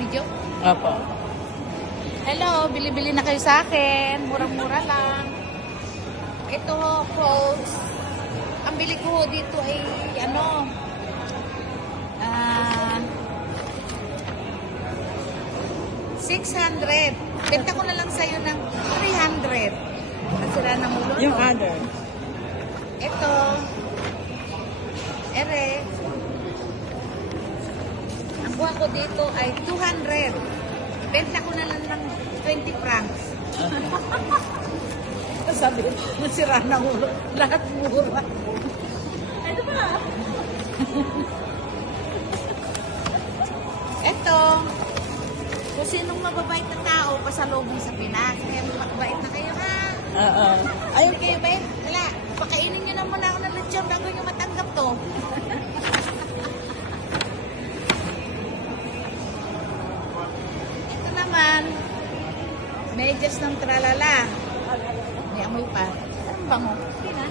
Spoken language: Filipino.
video? Opo. Hello, bili-bili na kayo sa akin. Murang-mura lang. Ito, clothes. Ang bili ko dito ay, ano, 600. Benta ko na lang sa'yo ng 300. Nasira ng ulo. Yung other. Ito. Ere. Ang buha ko dito ay 200. Benta ko na lang ng 20 francs. Sabi, nasira ng ulo. Lahat mura. Ito pa. Ito. Kung sinong mababait na tao, pasalubong sa Pinas. Kaya mabait na kayo, ha? Oo. Ayun kayo, ba? Wala. Pakainin nyo na muna ako ng lechon bago nyo matanggap to. Ito naman, medyas ng tralala. May amoy pa. Ang bango. Hindi na.